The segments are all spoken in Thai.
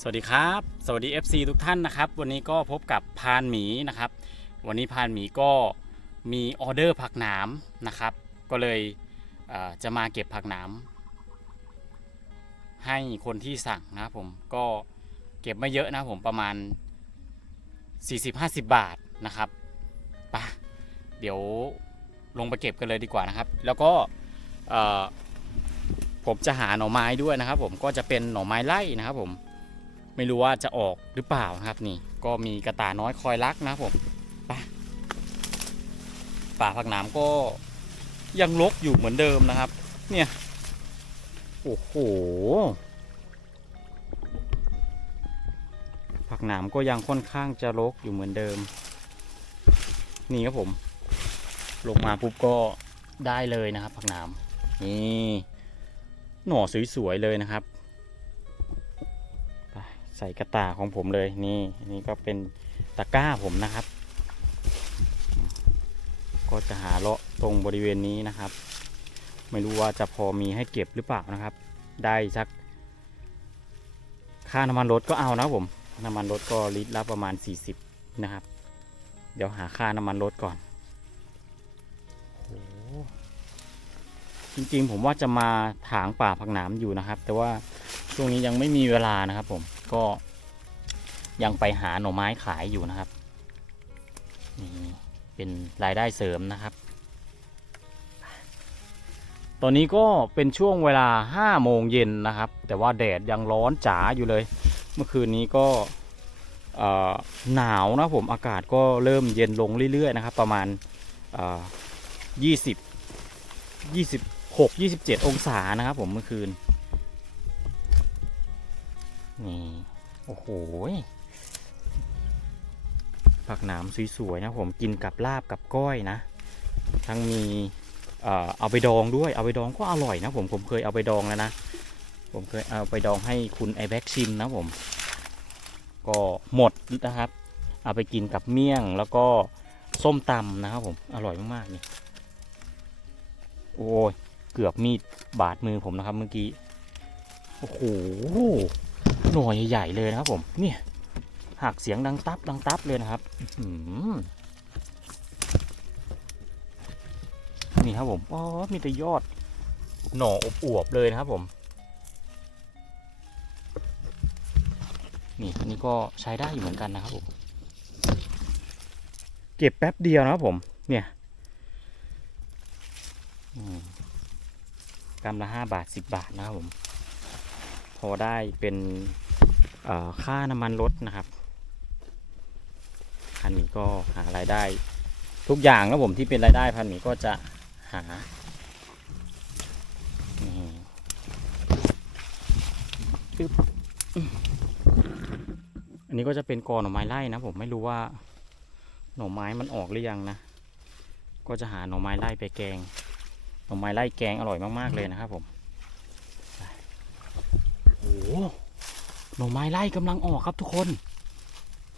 สวัสดีครับ สวัสดี FC ทุกท่านนะครับ วันนี้ก็พบกับพานหมีนะครับ วันนี้พานหมีก็มีออเดอร์ผักหนามนะครับ ก็เลยเจะมาเก็บผักหนามให้คนที่สั่งนะครับผมก็เก็บไม่เยอะนะผมประมาณ 40-50 บาทนะครับไปะเดี๋ยวลงไปเก็บกันเลยดีกว่านะครับ แล้วก็ผมจะหาหน่อไม้ด้วยนะครับ ผมก็จะเป็นหน่อไม้ไล่นะครับผม ไม่รู้ว่าจะออกหรือเปล่านะครับนี่ ก็มีกระต่ายน้อยคอยรักนะผมไปป่าผักหนามก็ยังรกอยู่เหมือนเดิมนะครับ เนี่ย โอ้โหผักหนามก็ยังค่อนข้างจะรกอยู่เหมือนเดิม นี่ครับผม ลงมาปุ๊บก็ได้เลยนะครับผักหนามนี่หน่อสวยๆเลยนะครับ ใส่กระตาของผมเลยนี่นี่ก็เป็นตะกร้าผมนะครับ ก็จะหาเลาะตรงบริเวณนี้นะครับ ไม่รู้ว่าจะพอมีให้เก็บหรือเปล่านะครับ ได้สัก ค่าน้ำมันรถก็เอานะผมน้ำมันรถก็ลิตรละประมาณ 40 นะครับ เดี๋ยวหาค่าน้ำมันรถก่อนโอ้จริงๆ ผมว่าจะมาถางป่าผักหนามอยู่นะครับ แต่ว่าช่วงนี้ยังไม่มีเวลานะครับผม ก็ยังไปหาหน่อไม้ขายอยู่นะครับนี่เป็นรายได้เสริมนะครับ ตอนนี้ก็เป็นช่วงเวลา5โมงเย็นนะครับ แต่ว่าแดดยังร้อนจ๋าอยู่เลย เมื่อคืนนี้ก็หนาวนะผมอากาศก็เริ่มเย็นลงเรื่อยๆนะครับ ประมาณเอ่อ20 26 27 องศานะครับผมเมื่อคืน นี่ โอ้โหผักหนามสวยๆนะผมกินกับลาบกับก้อยนะ ทั้งมีเอ่อเอาไปดองด้วยเอาไปดองก็อร่อยนะผมผมเคยเอาไปดองแล้วนะ ผมเคยเอาไปดองให้คุณไอแบ็กชิมนะผม ก็หมดนะครับ เอาไปกินกับเมี่ยงแล้วก็ส้มตำนะครับผมอร่อยมากๆนี่โอ้ยเกือบมีดบาดมือผมนะครับเมื่อกี้ โอ้โห หน่วยใหญ่ๆเลยนะครับผมเนี่ยหักเสียงดังตับดังตับเลยนะครับนี่ครับผมอ๋อมีแต่ยอด หน่ออบอวบเลยนะครับผมนี่อันนี้ก็ใช้ได้อยู่เหมือนกันนะครับผมเก็บแป๊บเดียวนะครับผม เนี่ยกรัมละห้าบาทสิบบาทนะครับผม พอได้เป็นค่าน้ำมันรถนะครับพันหมีก็หารายได้ ทุกอย่างนะผมที่เป็นรายได้พันหมีก็จะหาอันนี้ก็จะเป็นกอหน่อไม้ไร่นะผมไม่รู้ว่าหน่อไม้มันออกหรือยังนะ ก็จะหาหน่อไม้ไร่ไปแกง หน่อไม้ไร่แกงอร่อยมากๆเลยนะครับผม หน่อไม้ไล่กำลังออกครับทุกคน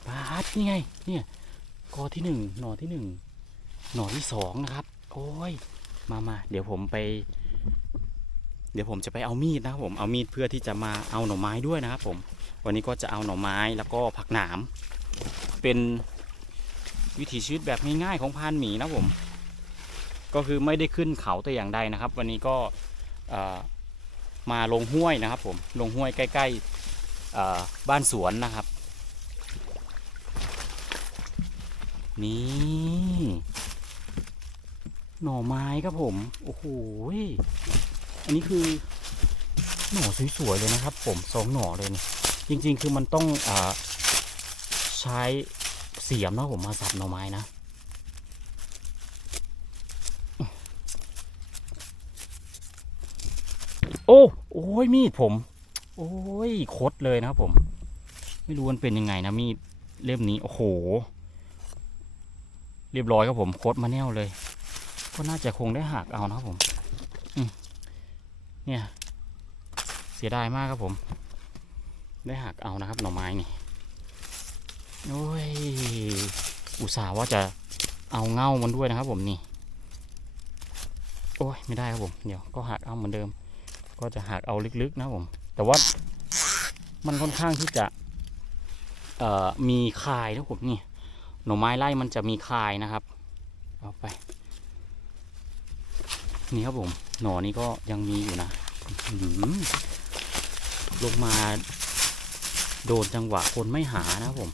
ปาดนี่ไง เนี่ยกอที่หนึ่งหน่อที่หนึ่งหน่อที่สองนะครับ โอ้ย มามาเดี๋ยวผมไป เดี๋ยวผมจะไปเอามีดนะครับผม เอามีดเพื่อที่จะมาเอาหน่อไม้ด้วยนะครับผม วันนี้ก็จะเอาหน่อไม้แล้วก็ผักหนาม เป็นวิถีชีวิตแบบง่ายๆของพานหมีนะผม ก็คือไม่ได้ขึ้นเขาแต่อย่างใดนะครับ วันนี้ก็อ มาลงห้วยนะครับผมลงห้วยใกล้ๆบ้านสวนนะครับ นี่หน่อไม้ครับผม โอ้โหอันนี้คือหน่อสวยๆเลยนะครับ ผมสองหน่อเลยนี่จริง ๆ คือมันต้องอใช้เสียมนะผมมาสับหน่อไม้นะ อ้ โอ้ยมีดผม โอ้ยคดเลยนะครับผม ไม่รู้มันเป็นยังไงนะมีดเล่มนี้ โอ้โห เรียบร้อยครับผมคดมาแน่วเลย ก็น่าจะคงได้หักเอานะครับผมอืมเนี่ย เสียดายมากครับผม ได้หักเอานะครับหน่อไม้นี่ โอ้ย อุตส่าห์ว่าจะเอาเง่ามันด้วยนะครับผมนี่ โอ้ยไม่ได้ครับผม เดี๋ยวก็หักเอาเหมือนเดิม ก็จะหักเอาลึกๆนะผม แต่ว่ามันค่อนข้างที่จะมีคายนะครับผมนี่หน่อไม้ไล่มันจะมีคายนะครับ เอาไป นี่ครับผมหน่อนี้ก็ยังมีอยู่นะลงมาโดนจังหวะคนไม่หานะครับผม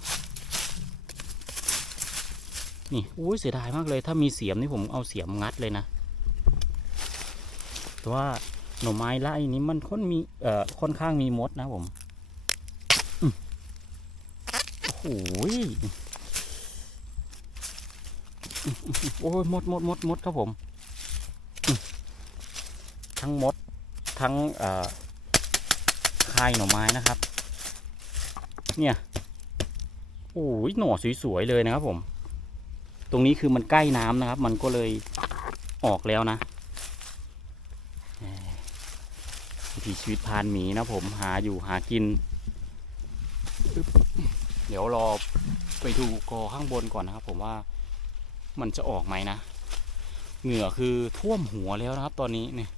นี่อุ้ยเสียดายมากเลย ถ้ามีเสียมนี่ผมเอาเสียมงัดเลยนะ แต่ว่า หน่อไม้ไล่นี้มันค่อนมีเอ่อค่อนข้างมีมดนะผมโอ้โหยโอ้ยมดมดมดมดครับผม ทั้งมดทั้งเอ่อคายหน่อไม้นะครับ เนี่ยโอ้ยหน่อสวยๆเลยนะครับผม ตรงนี้คือมันใกล้น้ำนะครับ มันก็เลยออกแล้วนะแหมวิ ถีชีวิตพานหมีนะผมหาอยู่หากิน เดี๋ยวรอไปดูกอข้างบนก่อนนะครับ ผมว่ามันจะออกไหมนะเหงื่อคือท่วมหัวแล้วนะครับ ตอนนี้เนี่ย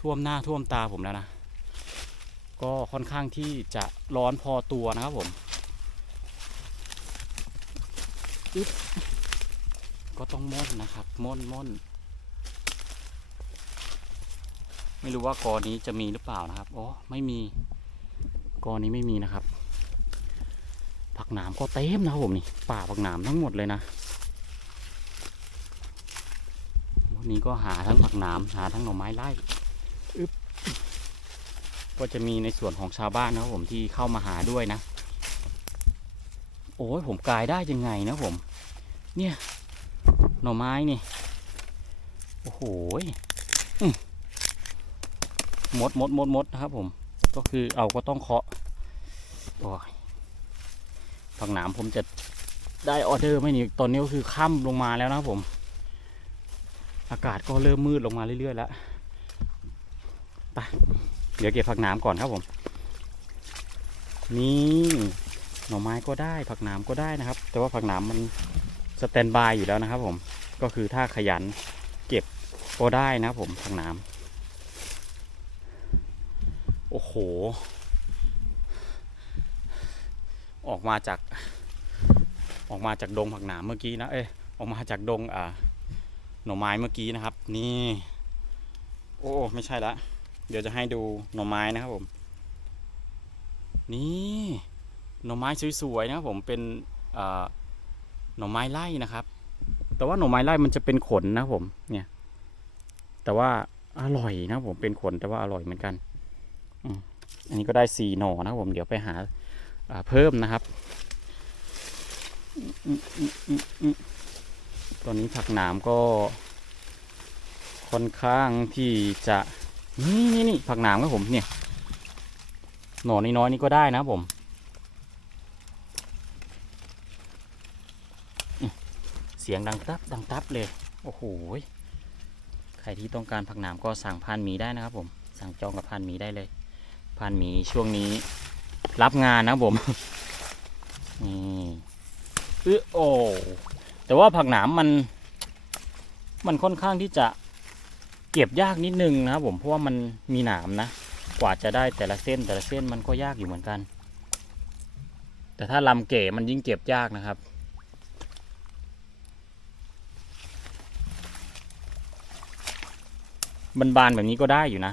ท่วมหน้าท่วมตาผมแล้วนะก็ค่อนข้างที่จะร้อนพอตัวนะครับผมก็ต้องม่นนะครับม่นม่น ไม่รู้ว่ากอนี้จะมีหรือเปล่านะครับอ๋อไม่มีกอนี้ไม่มีนะครับ ผักหนามก็เต็มนะครับผมนี่ป่าผักหนามทั้งหมดเลยนะวันนี้ก็หาทั้งผักหนามหาทั้งหน่อไม้ไล่อึ๊บก็จะมีในส่วนของชาวบ้านนะครับผมที่เข้ามาหาด้วยนะ โอ้ยผมกายได้ยังไงนะผม เนี่ย หน่อไม้นี่ โอ้โห มดมดมดมดนะครับผม ก็คือเอาก็ต้องเคาะโอ้ยผักหนามผมจะได้ออเดอร์ไม่นี่ตอนนี้ก็คือค่ำลงมาแล้วนะครับผม อากาศก็เริ่มมืดลงมาเรื่อยๆแล้วไปเดี๋ยวเก็บผักหนามก่อนครับผม นี่หน่อไม้ก็ได้ผักหนามก็ได้นะครับ แต่ว่าผักหนามมันสแตนบายอยู่แล้วนะครับผม ก็คือถ้าขยันเก็บก็ได้นะครับผมผักหนาม โอ้โห ออกมาจาก ออกมาจากดงผักหนามเมื่อกี้นะ เอ้ย ออกมาจากดงอ่าหน่อไม้เมื่อกี้นะครับ นี่ โอ้ ไม่ใช่ละ เดี๋ยวจะให้ดูหน่อไม้นะครับผม นี่หน่อไม้สวยๆนะครับผม เป็นหน่อไม้ไล่นะครับ แต่ว่าหน่อไม้ไล่มันจะเป็นขนนะครับผม เนี่ย แต่ว่าอร่อยนะผม เป็นขนแต่ว่าอร่อยเหมือนกัน อันนี้ก็ได้สี่หน่อนะครับผมเดี๋ยวไปหาเพิ่มนะครับ ตอนนี้ผักหนามก็ค่อนข้างที่จะนี่นี่นี่ผักหนามครับผมเนี่ยหน่อน้อยๆนี่ก็ได้นะผมเสียงดังตับดังตับเลย โอ้โหใครที่ต้องการผักหนามก็สั่งพานหมีได้นะครับผม สั่งจองกับพานหมีได้เลย พานหมีช่วงนี้รับงานนะผม นี่เออโอ้แต่ว่าผักหนามมัน มันค่อนข้างที่จะเก็บยากนิดนึงนะครับผมเพราะว่ามันมีหนามนะ กว่าจะได้แต่ละเส้นแต่ละเส้นมันก็ยากอยู่เหมือนกัน แต่ถ้าลำเก๋มันยิ่งเก็บยากนะครับบานๆแบบนี้ก็ได้อยู่นะ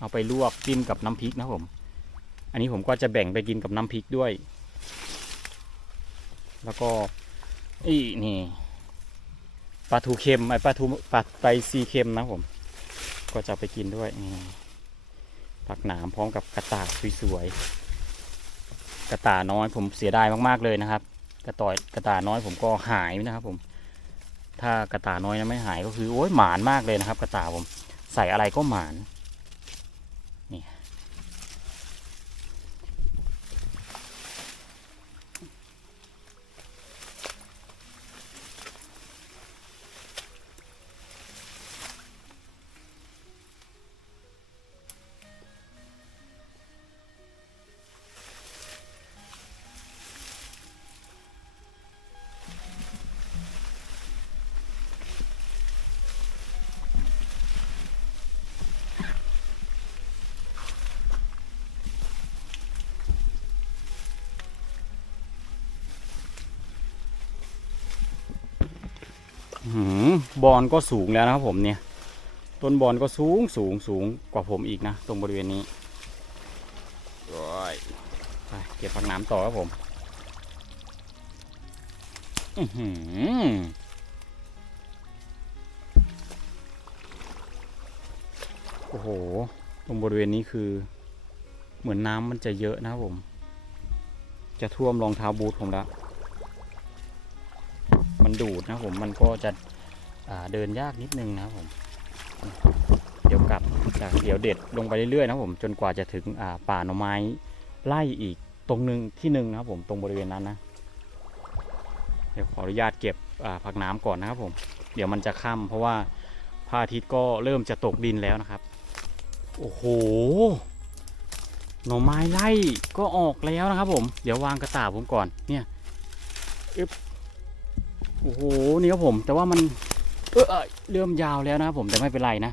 เอาไปลวกจิ้มกับน้ำพริกนะครับผม อันนี้ผมก็จะแบ่งไปกินกับน้ำพริกด้วย แล้วก็อีนี่ปลาทูเค็มไอปลาทูปลาไตซีเค็มนะผม ก็จะไปกินด้วยนี่ผักหนามพร้อมกับกระต่ายสวยๆกระต่ายน้อยผมเสียดายมากๆเลยนะครับ กระต่ายกระต่ายน้อยผมก็หายนะครับผม ถ้ากระต่ายน้อยไม่หายก็คือโอ้ยหมานมากเลยนะครับ กระต่ายผมใส่อะไรก็หมาน บอลก็สูงแล้วนะครับผมเนี่ย ต้นบอลก็สูงสูงสูงกว่าผมอีกนะ ตรงบริเวณนี้ร้อยไปเก็บผักน้ำต่อครับผมอือหือโอ้โห ตรงบริเวณนี้คือ เหมือนน้ำมันจะเยอะนะครับผม จะท่วมรองเท้าบูทผมแล้วมันดูดนะครับผม มันก็จะอ่า เดินยากนิดนึงนะครับผม เดี๋ยวกลับจากเดี๋ยวเด็ดลงไปเรื่อยๆนะครับผมจนกว่าจะถึงป่าหน่อไม้ไล่อีกตรงหนึ่งที่หนึ่งนะครับผมตรงบริเวณนั้นนะ เดี๋ยวขออนุญาตเก็บผักน้ำก่อนนะครับผม เดี๋ยวมันจะค่ำเพราะว่าพระอาทิตย์ก็เริ่มจะตกดินแล้วนะครับ โอ้โหหน่อไม้ไล่ก็ออกแล้วนะครับผม เดี๋ยววางกระต่ายผมก่อนเนี่ยอึ๊บโอ้โหนี่ครับผม แต่ว่ามัน เออเอยเริ่มยาวแล้วนะครับผมแต่ไม่เป็นไรนะ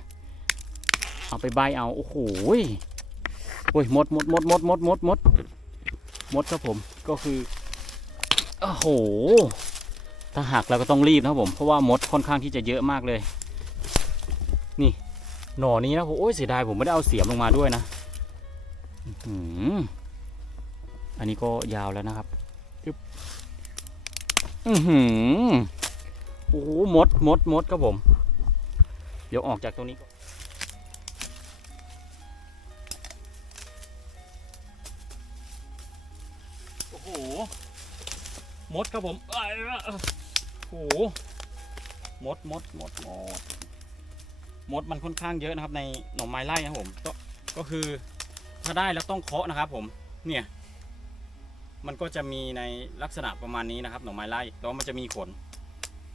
เอาไปใบเอาโอ้โหโอ้ยหมดหมดหมดหมดหมดหมดหมดหมดครับผมก็คือโอ้โหถ้าหักเราก็ต้องรีบนะครับผมเพราะว่ามดค่อนข้างที่จะเยอะมากเลย นี่หน่อนี้นะผมโอ้ยเสียดายผมไม่ได้เอาเสียมลงมาด้วยนะอืออันนี้ก็ยาวแล้วนะครับอือหือ อ้โหมดมดมดครับผม เดี๋ยวออกจากตรงนี้ก่อนโอ้โหมดครับผมโอ้โหมดมดมดมดมดมันค่อนข้างเยอะนะครับ ในหน่อไม้ไร่นะครับผมก็ก็คือถ้าได้แล้วต้องเคาะนะครับ ผมเนี่ย มันก็จะมีในลักษณะประมาณนี้นะครับ หน่อไม้ไร่แต่ว่ามันจะมีขน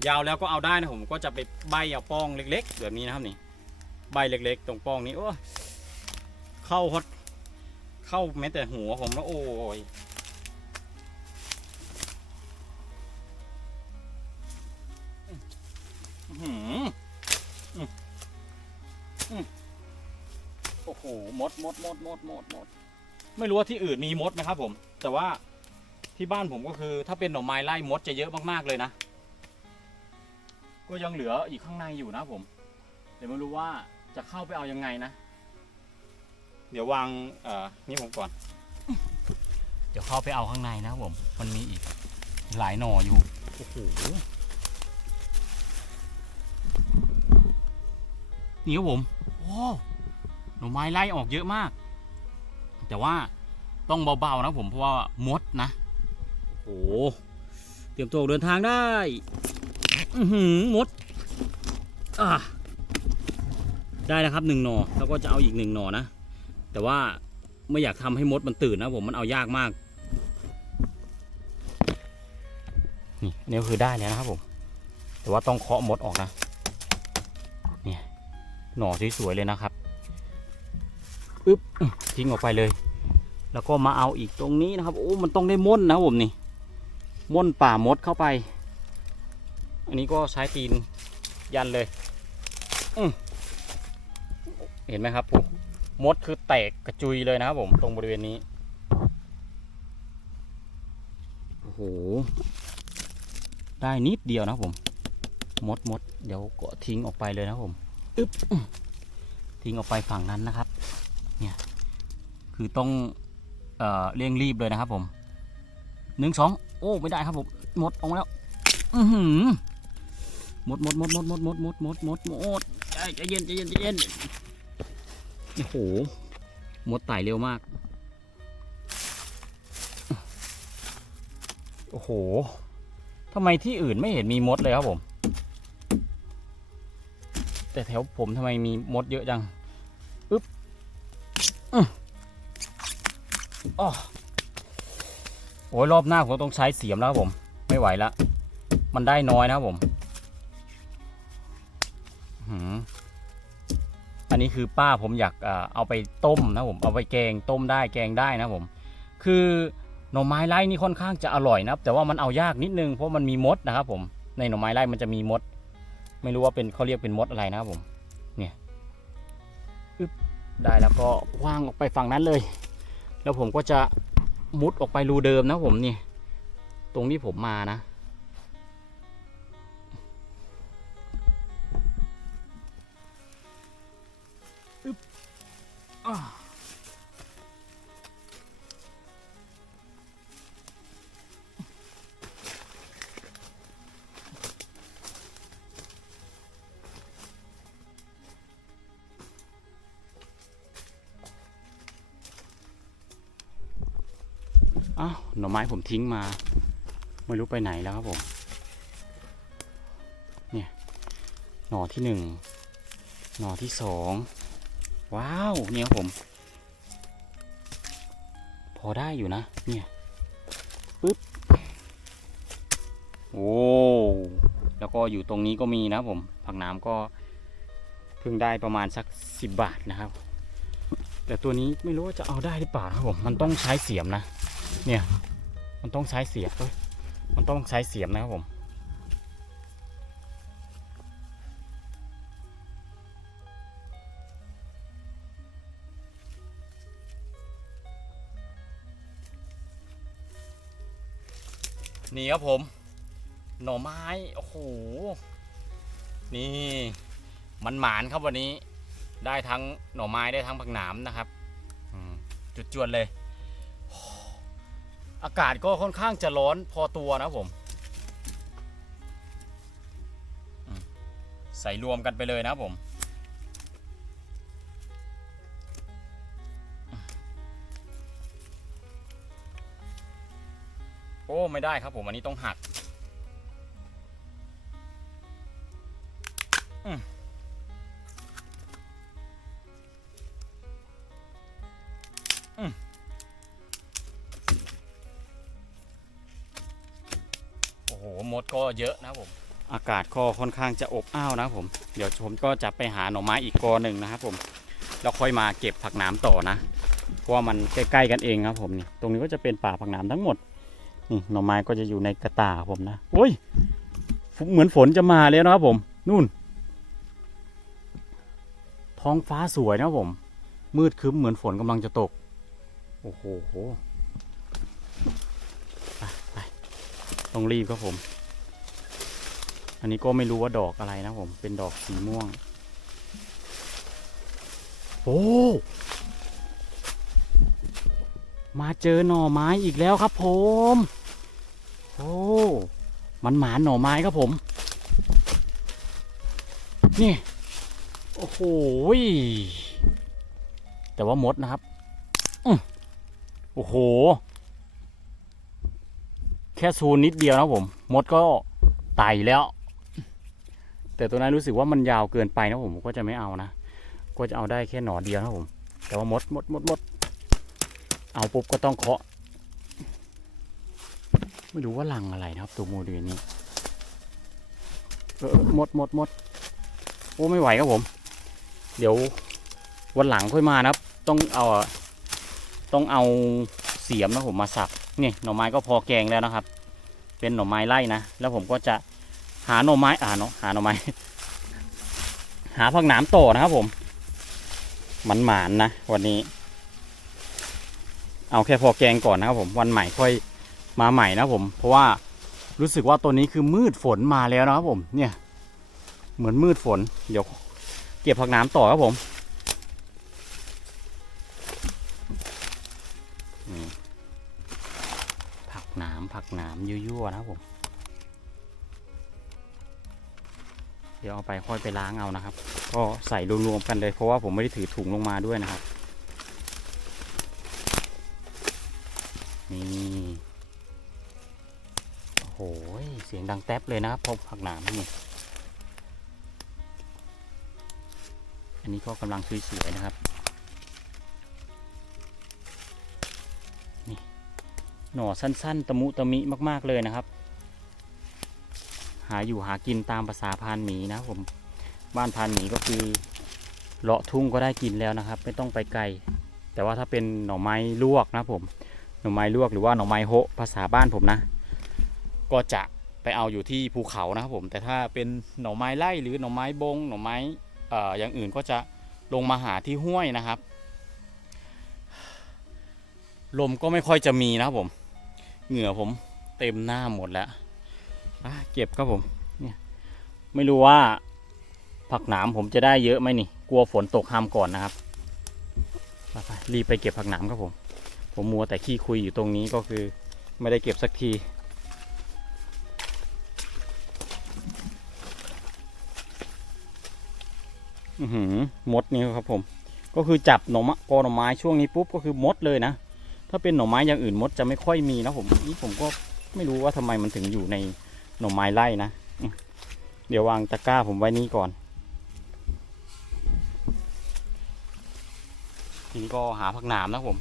ยาวแล้วก็เอาได้นะผมก็จะไปใบเอาป้องเล็ก ๆ แบบนี้นะครับนี่ ใบเล็กๆ ตรงป้องนี้โอ้เข้าฮอตเข้าแม้แต่หัวผมแล้วโอ้ยหือโอ้โหมดมดมดมดมดมดไม่รู้ว่าที่อื่นมีมดไหมครับผม แต่ว่าที่บ้านผมก็คือถ้าเป็นหน่อไม้ไล่มดจะเยอะมากๆเลยนะ ก็ยังเหลืออีกข้างในอยู่นะผม เดี๋ยวไม่รู้ว่าจะเข้าไปเอายังไงนะ เดี๋ยววางเอ่อนี่ผมก่อน เดี๋ยวเข้าไปเอาข้างในนะครับผม มันมีอีกหลายหน่ออยู่ โอ้โห นี่ครับผม โอ้หน่อไม้ไล่ออกเยอะมาก แต่ว่าต้องเบาๆนะผมเพราะว่ามดนะ โอ้โห เตรียมตัวออกเดินทางได้ อือหือมดอะได้แล้วครับหนึ่งหนอแล้วก็จะเอาอีกหนึ่งหนอนะ แต่ว่าไม่อยากทำให้มดมันตื่นนะผมมันเอายากมาก นี่นี่คือได้แล้วนะครับผม แต่ว่าต้องเคาะมดออกนะ เนี่ยหน่อสวยๆเลยนะครับอึ๊บทิ้งออกไปเลย แล้วก็มาเอาอีกตรงนี้นะครับ โอ้ มันต้องได้ม่นนะครับผมนี่ม่นป่ามดเข้าไป อันนี้ก็ใช้ตีนยันเลยเห็นไหมครับผมมดคือแตกกระจุยเลยนะครับผม ตรงบริเวณนี้ โอ้โห ได้นิดเดียวนะผม มดมดเดี๋ยวก็ทิ้งออกไปเลยนะผมอึ๊บทิ้งออกไปฝั่งนั้นนะครับ เนี่ย คือต้องเอ่อเร่งรีบเลยนะครับผมหนึ่งสองโอ้ ไม่ได้ครับผม หมดออกมาแล้ว อือหือ มดหมดหมดหมดหมดหมดหมดหมดหมดหมดใจเย็นใจเย็นใจเย็นโอ้โหหมดไต่เร็วมาก โอ้โหทำไมที่อื่นไม่เห็นมีมดเลยครับผม แต่แถวผมทำไมมีมดเยอะจังอึ๊บอื้อโอ้ยรอบหน้าผมต้องใช้เสียมแล้วครับผม ไม่ไหวละ มันได้น้อยนะครับผม อันนี้คือป้าผมอยากเอาไปต้มนะผมเอาไปแกงต้มได้แกงได้นะผม คือหน่อไม้ไร่นี่ค่อนข้างจะอร่อยนะแต่ว่ามันเอายากนิดนึงเพราะมันมีมดนะครับ ผมในหน่อไม้ไร่มันจะมีมด ไม่รู้ว่าเป็นเขาเรียกเป็นมดอะไรนะครับผม เนี่ยอึ๊บได้แล้วก็วางออกไปฝั่งนั้นเลย แล้วผมก็จะมุดออกไปรูเดิมนะผมนี่ตรงที่ผมมานะ อ้าวหน่อไม้ผมทิ้งมา ไม่รู้ไปไหนแล้วครับผม เนี่ย หน่อที่หนึ่ง หน่อที่สอง ว้าวเนี่ยผม พอได้อยู่นะ เนี่ยปึ๊บโอ้แล้วก็อยู่ตรงนี้ก็มีนะผมผักน้ำก็เพิ่งได้ประมาณสักสิบบาทนะครับ แต่ตัวนี้ไม่รู้ว่าจะเอาได้หรือเปล่าครับผมมันต้องใช้เสียมนะ เนี่ย มันต้องใช้เสียมมันต้องใช้เสียมนะครับผม นี่ครับผม หน่อไม้โอ้โหนี่มันหมานครับวันนี้ ได้ทั้งหน่อไม้ได้ทั้งผักหนามนะครับจุดจวนเลย อากาศก็ค่อนข้างจะร้อนพอตัวนะผม ใส่รวมกันไปเลยนะผม ไม่ได้ครับผมอันนี้ต้องหักโอ้โหมดก็เยอะนะผม อากาศก็ค่อนข้างจะอบอ้าวนะผม เดี๋ยวผมก็จะไปหาหน่อไม้อีกกอหนึ่งนะครับผมแล้วค่อยมาเก็บผักหน้ำต่อนะ เพราะว่ามันใกล้ๆกันเองครับผมนี่ ตรงนี้ก็จะเป็นป่าผักหน้ำทั้งหมด หน่อไม้ก็จะอยู่ในกระตาผมนะโอ้ยเหมือนฝนจะมาแล้วนะครับผม นู่น ท้องฟ้าสวยนะผม มืดครึ้มเหมือนฝนกำลังจะตก โอ้โหไปไปต้องรีบครับผม อันนี้ก็ไม่รู้ว่าดอกอะไรนะผม เป็นดอกสีม่วง โอ้มาเจอหน่อไม้อีกแล้วครับผม โอ้ มันหมานหน่อไม้ครับผม นี่ โอ้โหแต่ว่ามดนะครับอโอ้โห แค่ซูนนิดเดียวนะผม มดก็ไต่แล้ว แต่ตัวนั้นรู้สึกว่ามันยาวเกินไปนะผมก็จะไม่เอานะ ก็จะเอาได้แค่หน่อเดียวนะผม แต่ว่ามดมดมดมด เอาปุ๊บก็ต้องเคาะ ไม่รู้ว่าลังอะไรนะครับ ตัวโมเดลนี้เออหมดหมดหมดโอ้ไม่ไหวครับผม เดี๋ยววันหลังค่อยมานะครับ ต้องเอาต้องเอาเสียมนะผมมาสับนี่หน่อไม้ก็พอแกงแล้วนะครับ เป็นหน่อไม้ไล่นะแล้วผมก็จะหาหน่อไม้อ่าเนาะหาหน่อไม้ หาผักหนามต่อนะครับผมมันหมานนะวันนี้ เอาแค่พอแกงก่อนนะครับผมวันใหม่ค่อย มาใหม่นะผม เพราะว่ารู้สึกว่าตัวนี้คือมืดฝนมาแล้วนะครับผม เนี่ย เหมือนมืดฝน เดี๋ยวเก็บผักน้ำต่อครับผมนี่ผักหน้ำผักหน้ำยั่วๆนะครับผม เดี๋ยวเอาไปค่อยไปล้างเอานะครับ ก็ใส่รวมๆกันเลยเพราะว่าผมไม่ได้ถือถุงลงมาด้วยนะครับ ดังแท็บเลยนะครับพอผักหนามนี่อันนี้ก็กำลังสวยๆนะครับนี่หน่อสั้นๆ ตะมุตะมิมากๆเลยนะครับ หาอยู่หากินตามภาษาพานหมีนะผมบ้านพานหมีก็คือเลาะทุ่งก็ได้กินแล้วนะครับ ไม่ต้องไปไกล แต่ว่าถ้าเป็นหน่อไม้ลวกนะผมหน่อไม้ลวกหรือว่าหน่อไม้โฮภาษาบ้านผมนะ ก็จะ ไปเอาอยู่ที่ภูเขานะครับผมแต่ถ้าเป็นหน่อไม้ไร่หรือหน่อไม้บงหน่อไม้ออย่างอื่นก็จะลงมาหาที่ห้วยนะครับ ลมก็ไม่ค่อยจะมีนะครับผม เหงื่อผมเต็มหน้าหมดแล้วเก็บครับผมเนี่ยไม่รู้ว่าผักหนามผมจะได้เยอะไหมนี่ กลัวฝนตกห้ามก่อนนะครับไปรีบไปเก็บผักหนามครับผม ผมมัวแต่ขี้คุยอยู่ตรงนี้ก็คือไม่ได้เก็บสักที หือมดนี่ครับผม ก็คือจับหน่อไม้กอหน่อไม้ช่วงนี้ปุ๊บก็คือมดเลยนะ ถ้าเป็นหน่อไม้อย่างอื่นมดจะไม่ค่อยมีนะผมนี่ผมก็ไม่รู้ว่าทำไมมันถึงอยู่ในหน่อไม้ไร่นะ เดี๋ยววางตะกร้าผมไว้นี่ก่อน ทีนี้ก็หาผักหนามนะผม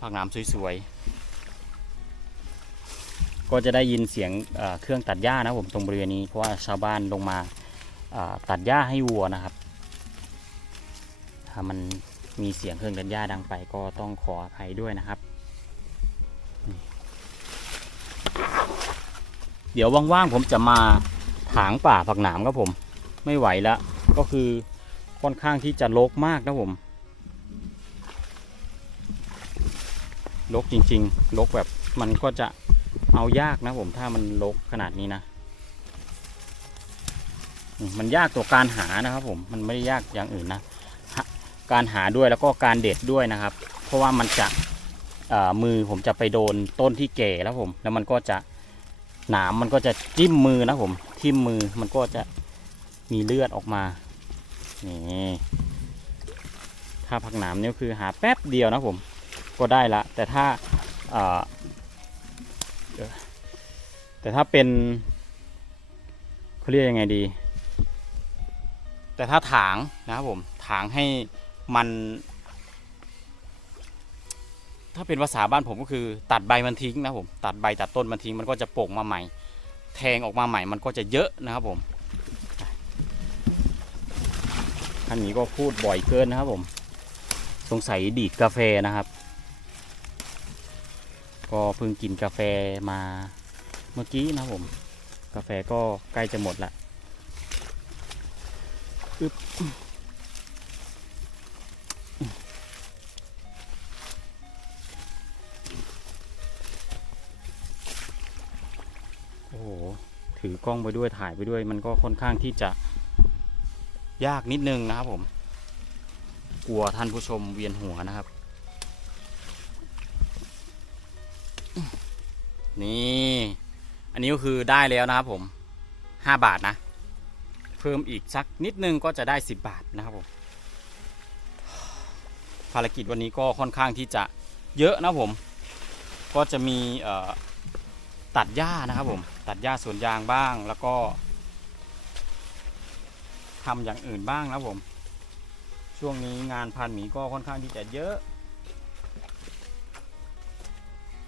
ผักหนามสวยๆ ก็จะได้ยินเสียงเครื่องตัดหญ้านะผมตรงบริเวณนี้เพราะว่าชาวบ้านลงมาตัดหญ้าให้วัวนะครับ ถ้ามันมีเสียงเครื่องตัดหญ้าดังไปก็ต้องขออภัยด้วยนะครับ เดี๋ยวว่างๆผมจะมาถางป่าผักหนามครับผม ไม่ไหวแล้วก็คือค่อนข้างที่จะรกมากนะผมลกจริง ๆ ลกแบบมันก็จะ เอายากนะผมถ้ามันลกขนาดนี้นะ มันยากต่อการหานะครับ ผมมันไม่ได้ยากอย่างอื่นนะ การหาด้วยแล้วก็การเด็ดด้วยนะครับ เพราะว่ามันจะมือผมจะไปโดนต้นที่แก่แล้วผม แล้วมันก็จะหนามมันก็จะจิ้มมือนะผมทิ่มมือมันก็จะมีเลือดออกมานี่ถ้าผักหนามนี่คือหาแป๊บเดียวนะผม ก็ได้ละ แต่ถ้า แต่ถ้าเป็นเขาเรียกยังไงดี แต่ถ้าถางนะครับผมถางให้มัน ถ้าเป็นภาษาบ้านผมก็คือ ตัดใบมันทิ้งนะครับผมตัดใบตัดต้นมันทิ้งมันก็จะโป่งมาใหม่ แทงออกมาใหม่มันก็จะเยอะนะครับผมท่านนี้ก็พูดบ่อยเกินนะครับผม สงสัยดีดกาแฟนะครับ ก็เพิ่งกินกาแฟมา เมื่อกี้นะผม กาแฟก็ใกล้จะหมดละอึบโอ้โห ถือกล้องไปด้วยถ่ายไปด้วย มันก็ค่อนข้างที่จะยากนิดนึงนะครับผม กลัวท่านผู้ชมเวียนหัวนะครับ นี่ อันนี้ก็คือได้แล้วนะครับผม 5 บาทนะ เพิ่มอีกสักนิดนึงก็จะได้ 10 บาทนะครับผม ภารกิจวันนี้ก็ค่อนข้างที่จะเยอะนะผม ก็จะมีตัดหญ้านะครับผม ตัดหญ้าสวนยางบ้างแล้วก็ทำอย่างอื่นบ้างนะผม ช่วงนี้งานพันหมีก็ค่อนข้างที่จะเยอะ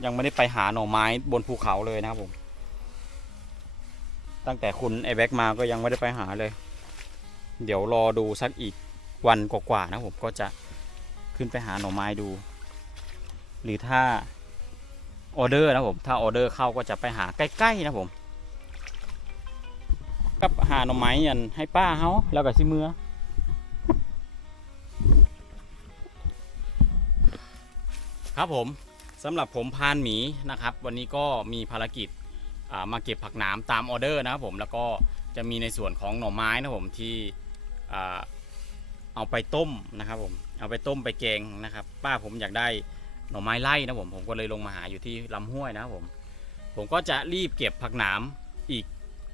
ยังไม่ได้ไปหาหน่อไม้บนภูเขาเลยนะครับผม ตั้งแต่คุณไอแบ็กมาก็ยังไม่ได้ไปหาเลย เดี๋ยวรอดูสักอีกวันกว่าๆนะผมก็จะขึ้นไปหาหน่อไม้ดู หรือถ้าออเดอร์นะผมถ้าออเดอร์เข้าก็จะไปหาใกล้ๆนะผมกับหาหน่อไม้ยันให้ป้าเขาแล้วก็สิเมือครับผมสำหรับผมพานหมีนะครับ วันนี้ก็มีภารกิจ มาเก็บผักหนามตามออเดอร์นะครับผมแล้วก็จะมีในส่วนของหน่อไม้นะครับผมที่เอาไปต้มนะครับผมเอาไปต้มไปแกงนะครับ ป้าผมอยากได้หน่อไม้ไล่นะผมผมก็เลยลงมาหาอยู่ที่ลำห้วยนะครับผมผมก็จะรีบเก็บผักหนามอีก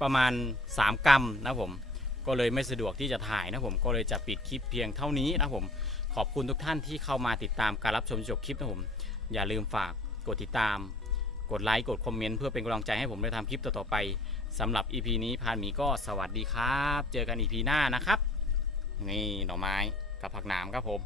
ประมาณ 3 กรัมนะผมก็เลยไม่สะดวกที่จะถ่ายนะผมก็เลยจะปิดคลิปเพียงเท่านี้นะผมขอบคุณทุกท่านที่เข้ามาติดตามการรับชมจบคลิปนะผมอย่าลืมฝากกดติดตาม กดไลค์กดคอมเมนต์เพื่อเป็นกำลังใจให้ผมได้ทำคลิปต่อๆไปสำหรับ EP นี้พานหมีก็สวัสดีครับ เจอกัน EP หน้านะครับ นี่หน่อไม้กับผักหนามครับผม